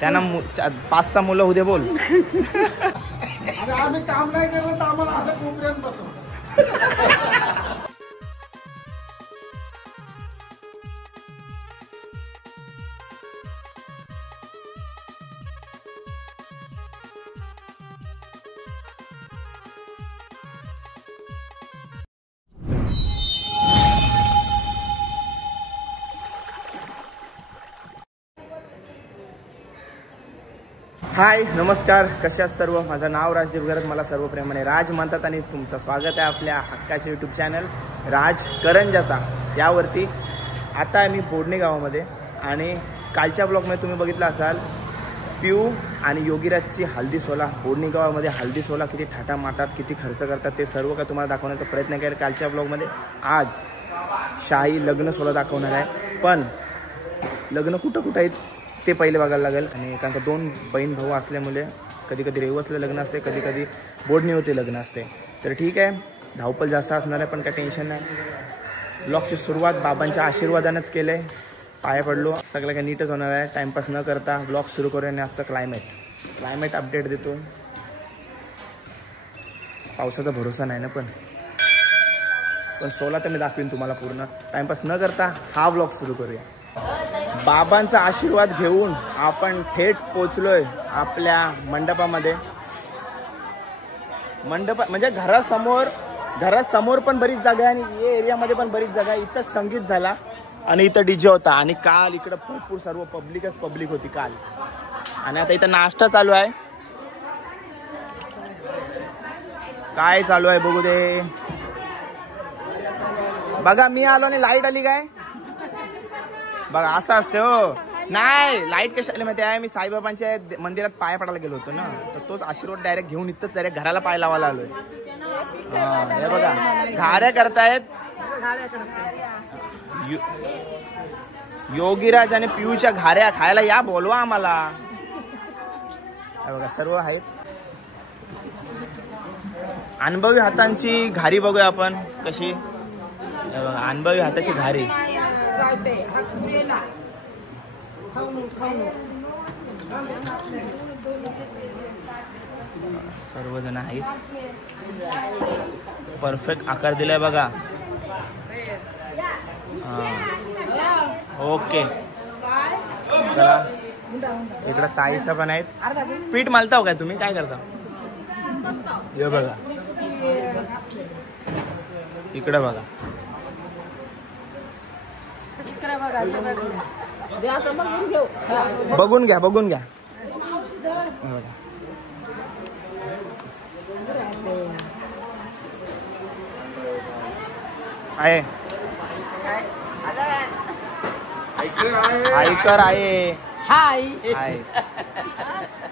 त्यांना 5-6 मुलं उद्या बोल. आम्ही काम नाही केलं तर आम्हाला असं कोपऱ्यात बसव. हाय नमस्कार, कशा सर्व. माझं नाव राजदीप गरज, मला सर्व प्रेमाने राज म्हणतात आणि तुमचं स्वागत आहे आपल्या हक्काच्या यूट्यूब चॅनल राज करंजाचा यावरती. आता आहे मी बोडणे गावामध्ये आणि कालच्या ब्लॉगमध्ये तुम्ही बघितलं असाल पिऊ आणि योगीराजची हल्दी सोला. बोडणे गावामध्ये हल्दी सोला किती थाटामाटात किती खर्च करतात ते सर्व काय तुम्हाला दाखवण्याचा प्रयत्न केला कालच्या ब्लॉगमध्ये. आज शाही लग्न सोला दाखवणार आहे, पण लग्न कुठं कुठं आहेत ते पहिले बघायला लागेल. आणि कारण का 2 बहीण भाऊ असल्यामुळे कधी कधी रेवसलं लग्न असते, कधी कधी बोडणी होते लग्न असते. तर ठीक आहे, धावपल जास्त असणार आहे पण काय टेन्शन नाही. ब्लॉगची सुरुवात बाबांच्या आशीर्वादानंच केलं आहे, पाया पडलो. सगळं काय नीटच होणार आहे. टाईमपास न करता ब्लॉग सुरू करूया. आणि आजचं क्लायमेट अपडेट देतो. पावसाचा भरोसा नाही ना, पण सोला तर मी दाखवीन तुम्हाला पूर्ण. टाईमपास न करता हा ब्लॉग सुरू करूया. बाबांचा आशीर्वाद घेऊन आपण थेट पोचलोय आपल्या मंडपामध्ये. मंडप म्हणजे घरासमोर पण बरीच जागा आहे आणि या एरियामध्ये पण बरीच जागा आहे. इथं संगीत झाला आणि इथं डीजे होता आणि काल इकडं भरपूर सर्व पब्लिक होती काल. आणि आता इथं नाश्ता चालू आहे. काय चालू आहे बघू दे. बघा मी आलो आणि लाईट आली काय बघा. असं असते हो. नाही लाईट कशाला माहिती आहे, मी साईबाबांच्या मंदिरात पाया पडायला गेलो होतो ना, तर तोच आशीर्वाद डायरेक्ट घेऊन इथंच डायरेक्ट घराला पाय लावायला आलोय. हे बघा घाऱ्या करतायत योगीराज आणि पिऊच्या घाऱ्या खायला या, बोलवा आम्हाला. हे बघा सर्व आहेत. अनुभवी हातांची घारी बघूया आपण कशी. हे बघा अनुभवी हाताची घारी. सर्वजण आहेत. परफेक्ट आकार दिलाय बघा. ओके चला. इकडं ताईसा पण आहेत. पीठ मालताव काय तुम्ही, काय करता हे बघा. इकडे बघा. बघून घ्या. आहे ऐकर आहे.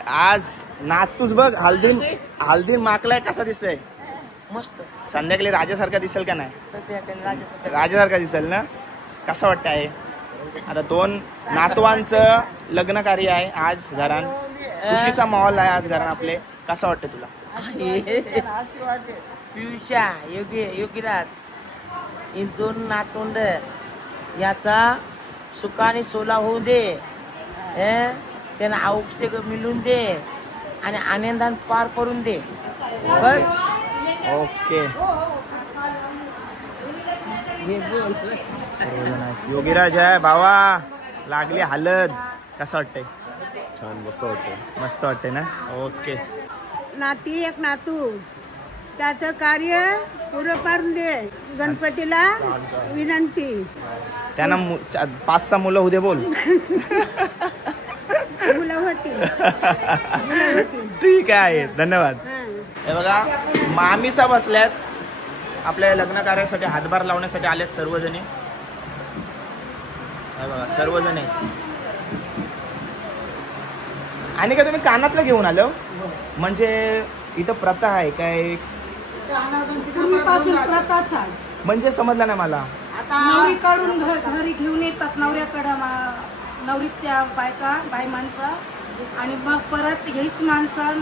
आज नातूच बघ हल्दीन माकलाय. कसा दिसतंय मस्त. संध्याकाळी राजासारखा दिसेल का नाही. राजासारखा दिसेल ना. कसं वाटतं आहे. आता 2 नातवांचं लग्न कार्य आहे आज घरात. खुशीचा माहोल आहे आज घरात आपले. कसं वाटतं तुला. पियुषा योगीराज ही 2 नातवंड याचा सुखाने सोला होऊ दे. त्यांना औक्षे मिळून दे आणि आनंदान पार करून दे बस. ओके योगीराज आहे भावा. लागली हालत. कसं वाटतंय. छान मस्त वाटतंय ना. ओके. नाती एक नातू त्याचं कार्य पुरं पारून दे. गणपतीला विनंती. त्यांना 5-6 मुलं उद्या बोल. मुलं होती. ठीक आहे धन्यवाद. हे बघा मामीसा बसल्यात आपल्या लग्न कार्यासाठी हातभार लावण्यासाठी आल्यात सर्वजणी. हे बघा सर्वजण आहेत. आणि काय तुम्ही कानातलं घेऊन आलो म्हणजे इथं प्रथा आहे काय. म्हणजे समजलं नाही मला. नवरीकडून घरी घेऊन येतात नवऱ्याकडं नवरीच्या बाई माणसं आणि मग परत हीच माणसं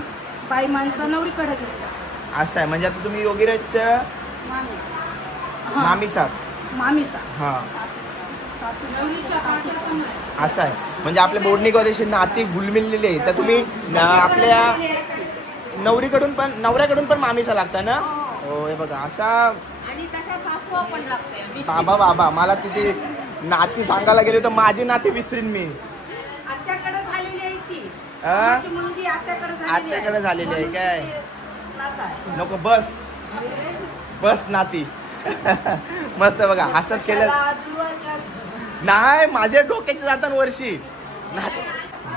बाई माणसं नवरीकडे घेतात. असं आहे म्हणजे आता तुम्ही योगीराजच्या मामी साहेब. मामी साहेब. हा असं आहे म्हणजे आपल्या बोडणीमध्ये नाती गुलमिलेले आहे. तर तुम्ही आपल्या नवऱ्याकडून पण मामीचा लागता ना. हो हे बघा असा. आणि तशा सासवा पण लागते. बाबा मला तिथे नाती सांगायला गेले तर माझी नाती विसरीन मी. आत्याकडे झालेली आहे ती. हा? माझी मुलगी आत्याकडे झालेली आहे काय. नको बस नाती. मस्त बघा हसत केलं नाही माझ्या डोक्याच्या जातात वर्षी.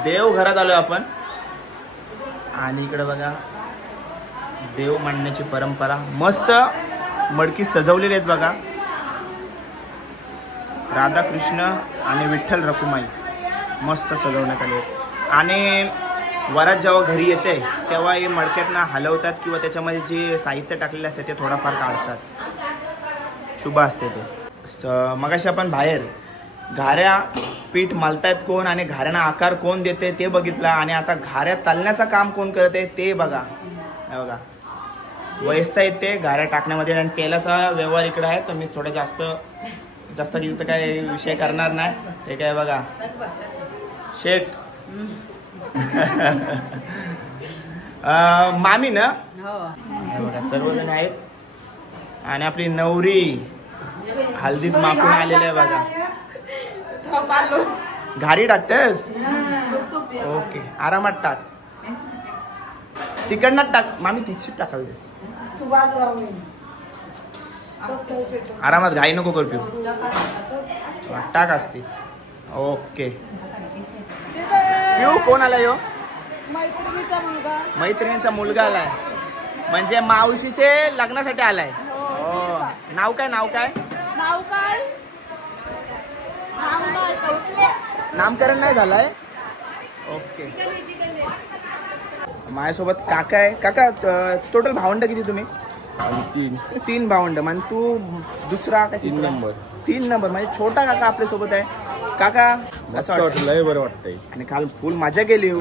देव घरात आलोय आपण आणि इकडे बघा देव मांडण्याची परंपरा. मस्त मडकी सजवलेली आहेत बघा. राधाकृष्ण आणि विठ्ठल रखुमाई मस्त सजवण्यात आले. आणि वरात जेव्हा घरी येते तेव्हा हे मडक्यातनं हलवतात किंवा त्याच्यामध्ये जे साहित्य टाकलेलं असते ते थोडाफार काढतात. शुभ असते ते. मगाशी आपण बाहेर घाऱ्या पीठ मलतायत कोण आणि घाऱ्यांना आकार कोण देते ते बघितलं. आणि आता घाऱ्या तलण्याचं काम कोण करत आहे ते बघा. हे बघा वयस्ता येते घाऱ्या टाकण्यामध्ये आणि तेलाचा व्यवहार इकडे आहे. तर मी थोडं जास्त इथं काय विषय करणार नाही. ते काय बघा शेट मामी ना. हे बघा सर्वजण आहेत आणि आपली नवरी हल्दीत मापून आलेली आहे बघा. घारी टाकतेस ओके आरामात टाक. तिकडनं टाक मामी तिची टाकावी आरामात घाई नको कर पिऊ टाक असतीच. ओके पिऊ कोण आलाय? मैत्रिणीचा मुलगा आलाय म्हणजे मावशीचे लग्नासाठी आलाय. नाव काय नामकरण नाही झालंय. ओके माझ्यासोबत काका आहे. काका टोटल भावंड किती तुम्ही? 3 भावंड म्हणजे तू दुसरा का 3 नंबर म्हणजे छोटा काका आपल्या सोबत आहे. काका असं वाटलं बरं वाटतंय. आणि काल फुल मजा केली.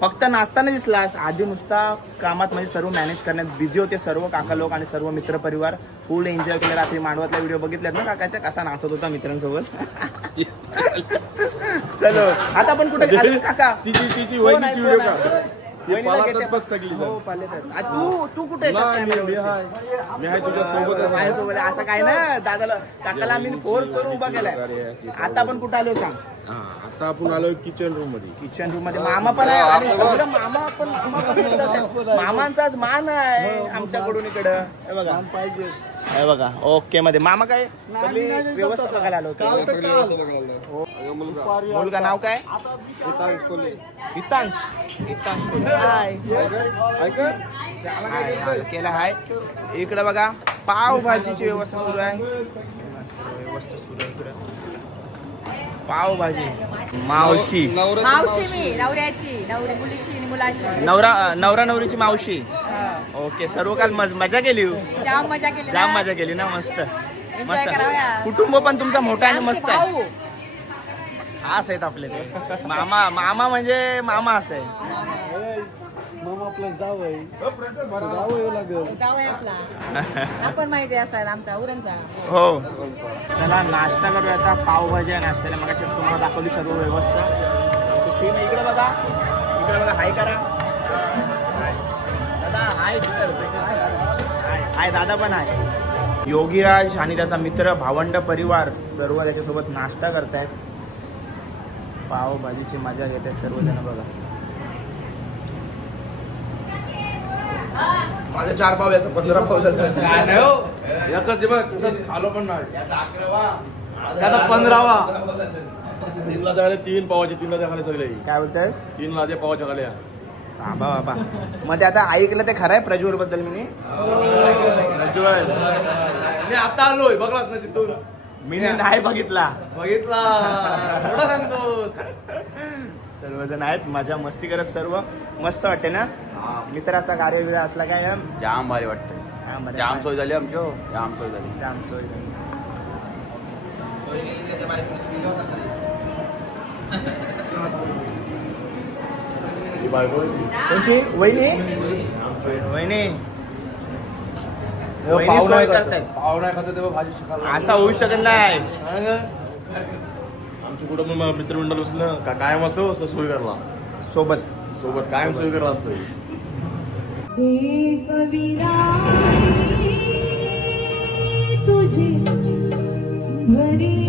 फक्त नाचताना दिसलास. आधी नुसता कामात म्हणजे सर्व मॅनेज करण्यात बिझी होते सर्व काका लोक आणि सर्व मित्र परिवार. फुल एन्जॉय केले. रात्री मांडवातला व्हिडिओ बघितल्यात ना काकाच्या कसा नाचत होता मित्रांसोबत. चलो आता आपण कुठे काका तिची व्हिडिओ का तू कुठे माझ्यासोबत असं काय ना दादाला काकाला आम्ही फोर्स करून उभा केलाय. आता आपण कुठं आलो सांग? आता आपण आलो किचन रूम मध्ये. मामा पण आहे आणि सगळं मामा पण मामांचाच मान आहे आमच्याकडून इकडं. हे बघा पाहिजे हे बघा ओके मध्ये मामा काय व्यवस्था बघायला आलो. मुलगा नाव काय? हितांश. केला हाय. इकडे बघा पावभाजीची व्यवस्था सुरू आहे. पावभाजी मावशी मी नवऱ्याची मुलीची मुलाची नवरा नवरीची मावशी. ओके सर्व काल मजा केली. जाम मजा केली ना. मस्त कुटुंब पण तुमचा मोठा आणि मस्त आहे. खास आहेत आपले ते मामा म्हणजे मामा असते. मामा प्लस जावई आपण माहिती असेल आमचा उरणचा. हो चला नाश्ता करूया आता. पावभाजी आणि नाश्त्याला मग तुम्हाला दाखवली सर्व व्यवस्था. इकडे बघा हाय करा दादा. हाय दादा पण आहे. योगीराज आणि त्याचा मित्र भावंड परिवार सर्व त्याच्यासोबत नाश्ता करतायत. पावभाजीची मजा घेत आहेत सर्वजण बघा. माझे 4 पाव याचा 15 पाव नाही हो. एकच बघ खालो पण नाही त्याचा 15वा. 3ला झाले 3 पावाचे 3ला खाले सगळे. काय बोलतायस? 3ला ते पावाच्या खाल्या. बाबा मध्ये आता ऐकलं ते खरंय प्रज्वल बद्दल. प्रज्वल मी आता आलोय बघलाच ना तिथून. मी नाही बघितला. थोडं सांगतो. सर्वजण आहेत मजा मस्ती करत सर्व. मस्त वाटते ना. मित्राचा कार्यविर असला काय जाम भारी वाटतंय. जाम सोय झाली आमची. जाम सोय झाली. कोणची वहिनी पाव नाही खात तेव्हा भाजी असं होऊ शकत नाही. कुठं पण मित्रमंडळ बसलं का कायम असतो सोय करला सोबत कायम सोय करला असतो. हे कविरा तुझे भरी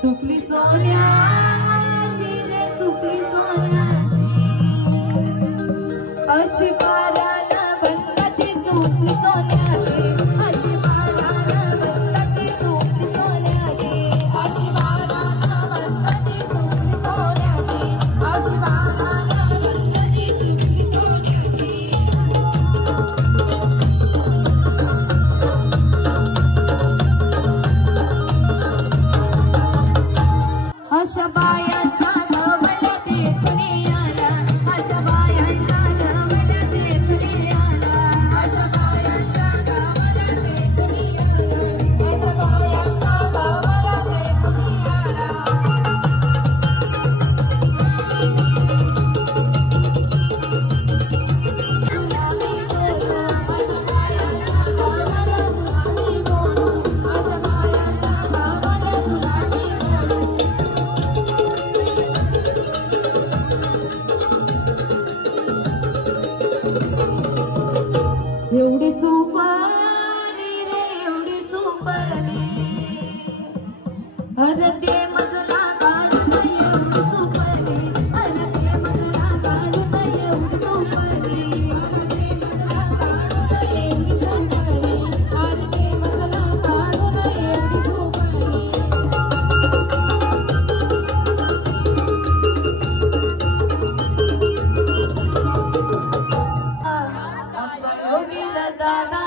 सुपली सोन्याची रे सुपली सोन्याची अशी पाराला बंदाची सुपली सोन्याची अशी पाराला बंदाची सुपली सोन्याची अशी पाराला बंदाची सुपली सोन्याची अशी पाराला बंदाची सुपली सोन्याची अशा बायांच्या गवल्या देखून आला अशा बायांच्या गवल्या देखून आला अशा बायांच्या गवल्या देखून आला अशा बायांच्या गवल्या देखून आला गुलाबी बोलू अशा बायांच्या गवल्या गुलाबी बोलू अशा बायांच्या गवल्या गुलाबी बोलू एवढी सुपारी रे एवढी सुपारी अरे ते मजला काढून एवढी सुपारी अरे ते मजला काढून एवढी सुपारी अरे ते मजला काढून एवढी सुपारी अरे ते मजला काढून एवढी सुपारी योगीला दादा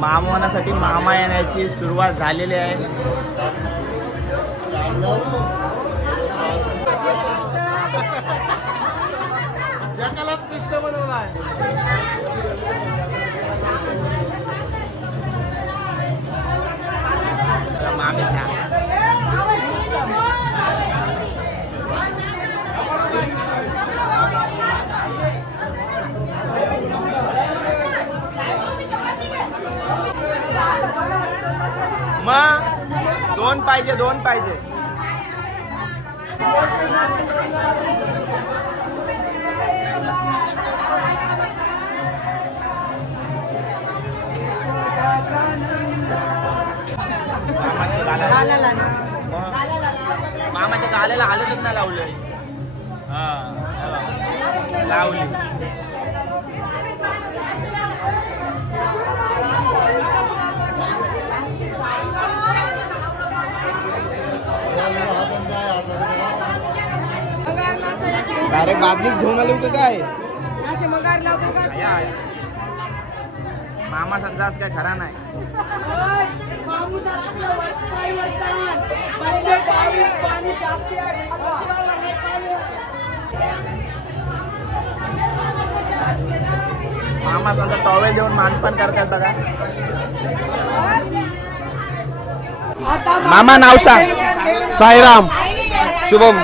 मामवनासाठी मामा येण्याची सुरुवात झालेली आहे. मामी मग दोन पाहिजे मामाच्या गाल्याला हालतच नाही लावलं. लावली डायरेक्ट बादलीच घेऊन आले होते काय मामा समजा आज काय खरा नाही. मामा समजा टॉवेल देऊन मानपान करतात बघा. मामा नाव सांग. साईराम शुभम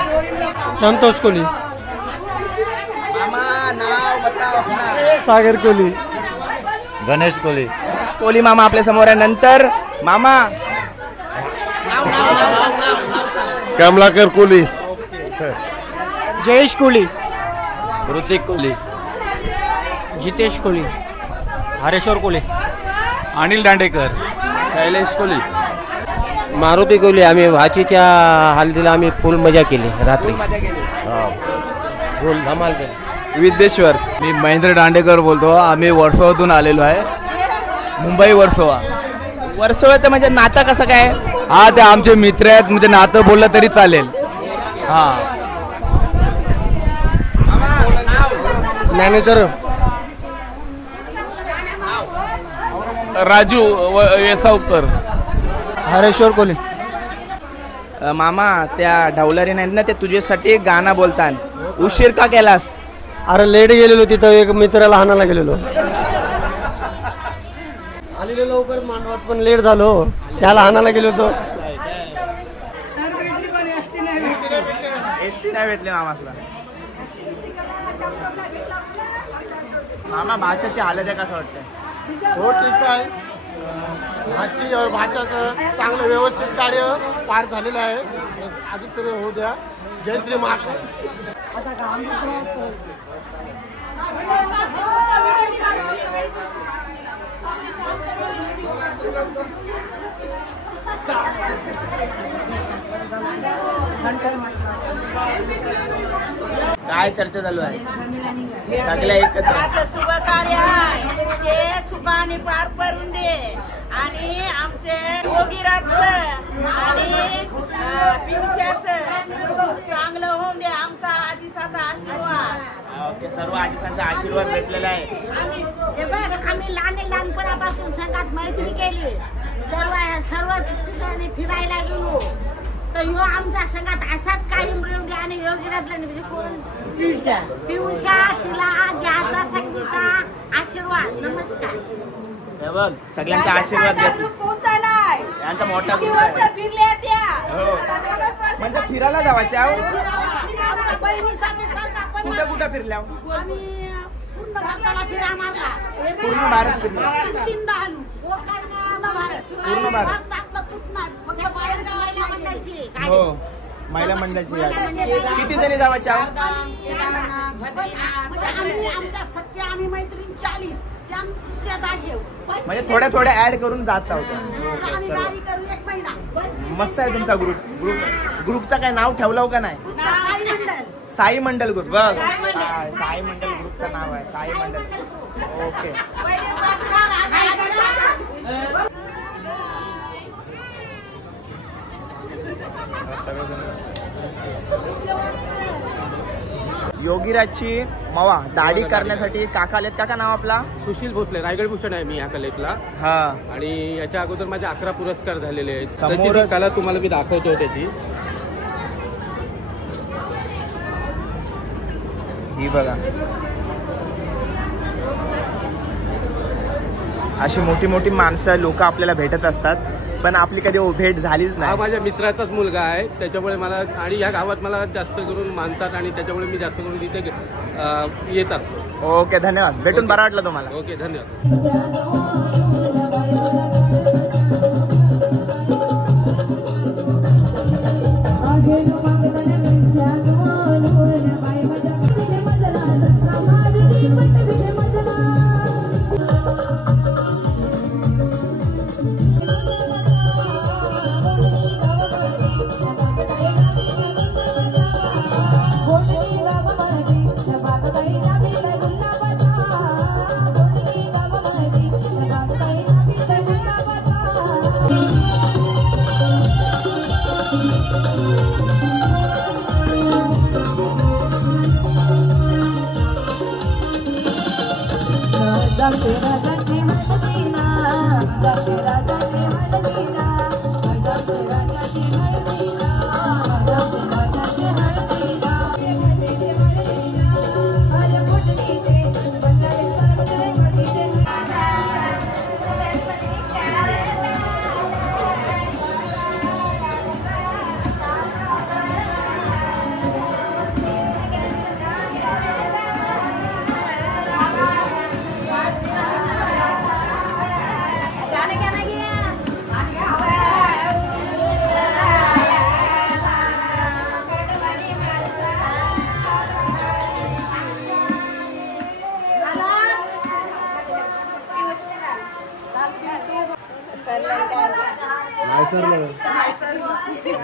संतोष कोली, मामा नाव बताओ अपना. सागर कोली, गणेश कोली. कोली मामा आपल्या समोर आहे. नंतर मामा कमलाकर कोली, जयेश कोली, ऋतिक कोली, जितेश कोली, हरेश्वर कोली, अनिल दांडेकर, शैलेश कोली, मारुती कोली. आम्ही भाचीच्या हल्दीला आम्ही फुल मजा केली रात्री, फुल धमाल केली. विद्येश्वर. मी महेंद्र दांडेकर बोलतो. आम्ही वर्सोवातून आलेलो आहे, मुंबई वर्सोवा. वर्सोवा म्हणजे नातं कसं काय? हा, ते आमचे मित्र आहेत, म्हणजे नातं बोललं तरी चालेल. हा. ज्ञानेश्वर, राजू येसावकर, हरेश्वर कोली. मामा त्या ढवलारी नाहीत ना, ते तुझ्यासाठी गाणं बोलतात. उशीर का केलास? अरे लेट गेलेलो तिथं, एक मित्राला हाणायला गेलेलो. आलेलो लवकर मांडवात पण लेट झालो, त्याला हाणायला गेलो होतो. एसटी नाही भेटले मामासला. मामा भाच्याची हालत आहे कसं वाटतं? हो ठीक आहे. भाची और भाच्याचं चांगलं व्यवस्थित कार्य पार झालेलं आहे. अजून सगळं होऊ द्या. जय श्री महाकाल. काय चर्चा चालू आहे? सगळ्या एकत्र शुभ कार्य आहे ते सुखाने पार पडून दे आणि आमचे योगीराजचं आणि पिवशाचं चांगलं होऊन दे. आमचा आजीसाचा आशीर्वाद. ओके, सर्व आजीसांचा आशीर्वाद भेटलेला आहे. आम्ही लहानपणापासून संघात मैत्री केली. सर्व ठिकाणी फिरायला गेलो. तर ह्यो आमच्या संघात असाच काही मिळून द्या. आणि योगीराजला म्हणजे कोण? पियुषा तिला घ्यायचा संगीता आशीर्वाद. नमस्कार. हे बघ, सगळ्यांचा आशीर्वाद घेतला. यांचा मोठा ग्रुप आहे. म्हणजे फिरायला जावायचे आहो. कुठं कुठं फिरल्या? पूर्ण भारताला फिरा मारला. पूर्ण भारत फिरला. तीनदा आलो. पूर्ण भारत. हो, महिला मंडळाची यादी. किती जणी जावायच्या? आमच्या सख्या आम्ही मैत्रीण 40 त्या दुसऱ्या जागेव. म्हणजे थोड्या थोड्या ऍड करून जात होत्या. आम्ही गाडी करू 1 महिना. मस्त आहे तुमचा ग्रुपचा काय नाव ठेवलं का नाही? साई मंडळ. साई मंडल ग्रुप. बघ, साई मंडल ग्रुपचं नाव आहे, साई मंडल. ओके. योगीराजची मवा दाढी करण्यासाठी काका आलेत. काका नाव आपला? सुशील भोसले, रायगड भूषण आहे मी या कलेतला. हा. आणि याच्या अगोदर माझे 11 पुरस्कार झालेले आहेत. समोर- त्याची कला तुम्हाला मी दाखवतो. त्याची ही बघा, अशी मोठी मोठी माणसं लोक आपल्याला भेटत असतात, पण आपली कधी भेट झालीच हा नाही. माझ्या मित्राचाच मुलगा आहे. त्याच्यामुळे मला आणि या गावात मला जास्त करून मानतात आणि त्याच्यामुळे मी जास्त करून तिथे येत असतो. ओके, धन्यवाद. भेटून बरं वाटलं तुम्हाला. ओके, धन्यवाद.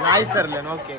नाही सरलं ओके.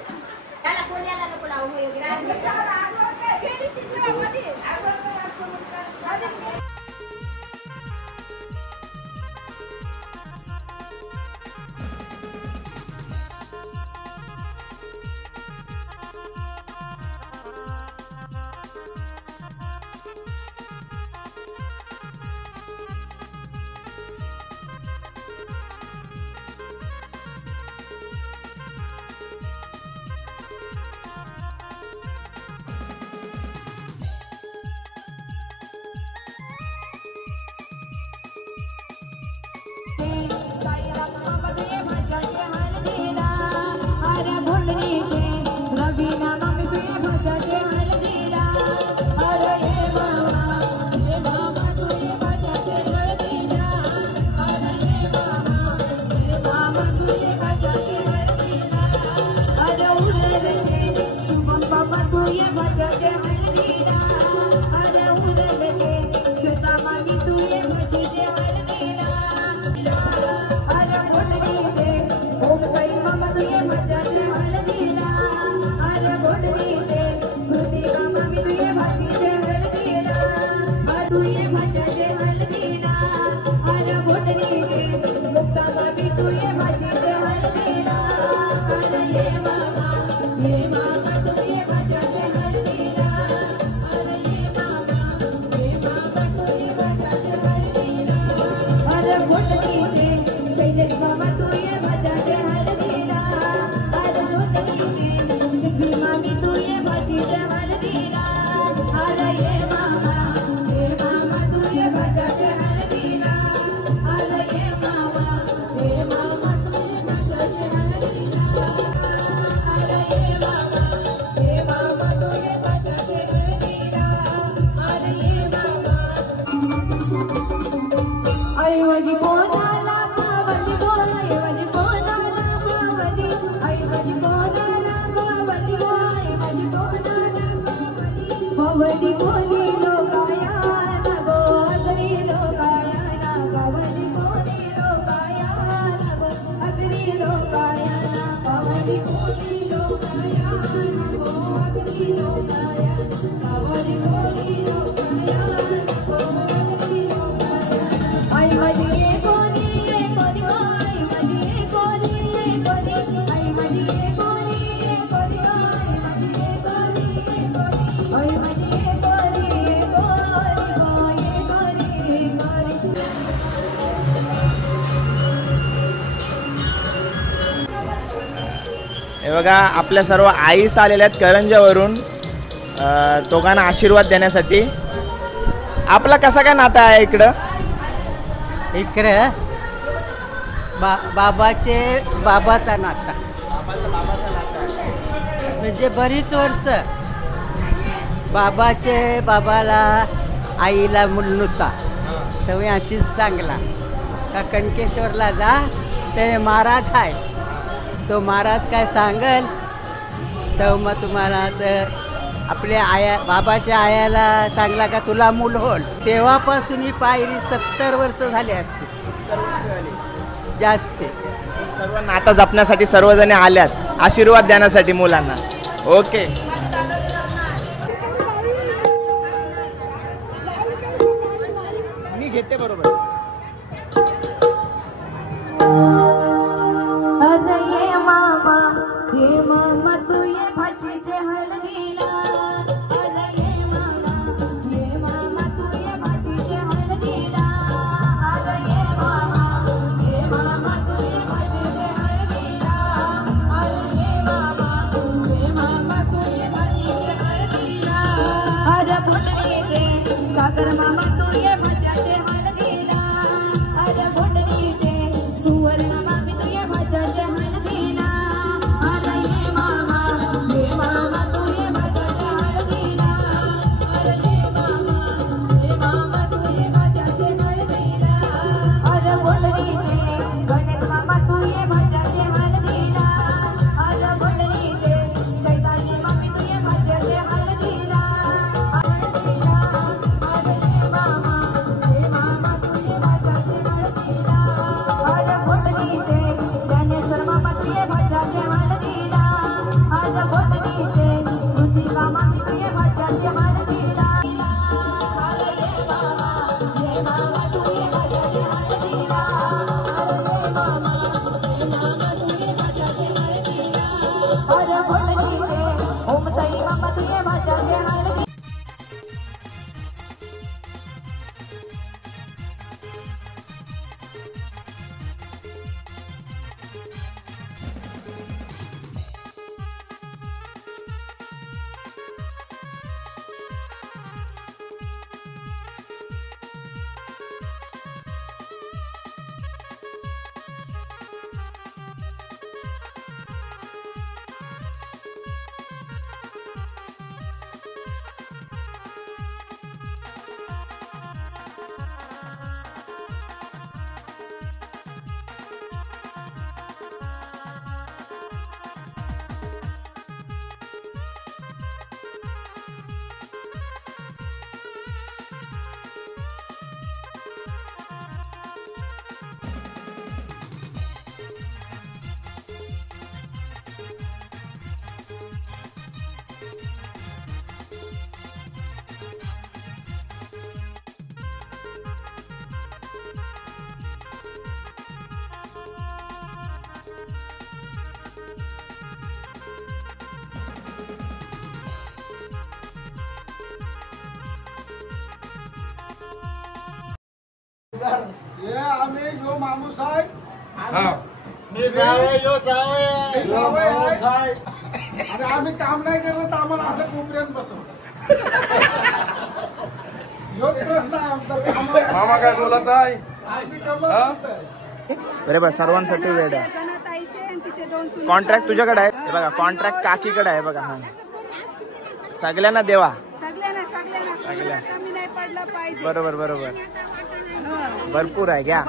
हे बघा आपल्या सर्व आईस आलेल्या आहेत करंजावरून दोघांना आशीर्वाद देण्यासाठी. आपला कसा काय नाता आहे इकडं? इकडं बाबाचा नाता म्हणजे बरीच वर्ष बाबाला आईला मूल नव्हता तर अशीच सांगला का कणकेश्वरला जा ते महाराज आहे तो महाराज काय सांगल तर मग तुम्हाला तर आपल्या बाबाच्या आयाला सांगला का तुला मूल होल. तेव्हापासून ही पायरी 70 वर्ष झाली असते जास्त. सर्व नाता जपण्यासाठी सर्वजण आल्यात आशीर्वाद देण्यासाठी मुलांना. ओके मी घेते बरोबर. सागर मामा तू ये माझ्याचे हळदीला अरे बोटणीचे सुवर्ण मामी तू ये माझ्याचे हळदीला अरे ये मामा तू ये माझ्याचे हळदीला अरे ये मामा तू ये माझ्याचे हळदीला अरे बोटणीचे गणेश मामा तू ये माझ्याचे हळदीला अरे बोटणीचे चैताली मामी तू ये माझ्याचे हळदीला. माझ्याचे हळदीला अरे ये मामा तू ये माझ्याचे हळदीला अरे ये मामा तू ये माझ्याचे हळदीला अरे भटकी रे ओम साई मामा तू ये माझ्याचे हळदीला ये आम्ही यो माणूस आहे हा. मी जावे यो जावे आणि आम्ही काम नाही केलं तर आम्हाला असं कोपऱ्यात बसवलं यो प्रश्न आहे आमचा. मामा काय बोलत आहे आधी गंमत आहे. बरोबर सर्वांसाठी वेळ आहे. कॉन्ट्रॅक्ट तुझ्याकडे आहे हे बघा. कॉन्ट्रॅक्ट काकीकडे आहे बघा. हा सगळ्यांना देवा. सगळ्या बरोबर बरोबर भरपूर आहे घ्या.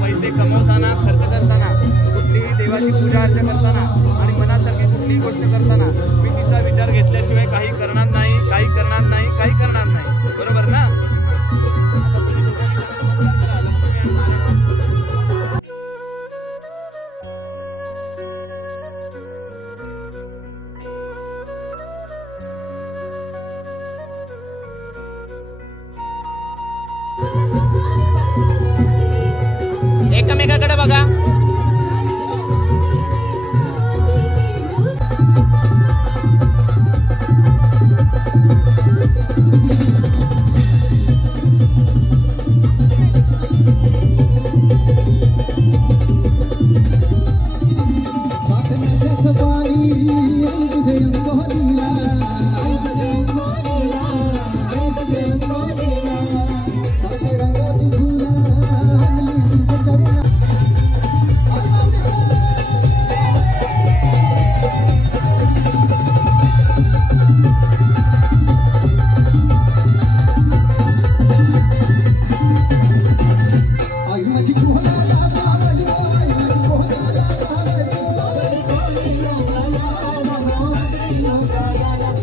पैसे कमवताना, खर्च करताना, कुठलीही देवाची पूजा अर्चा करताना आणि मनासारखी कुठलीही गोष्ट करताना मी तिचा विचार घेतल्याशिवाय काही करणार नाही, काही करणार नाही, काही करणार नाही. बरोबर ना? एकमेकाकडे बघा. Thank you.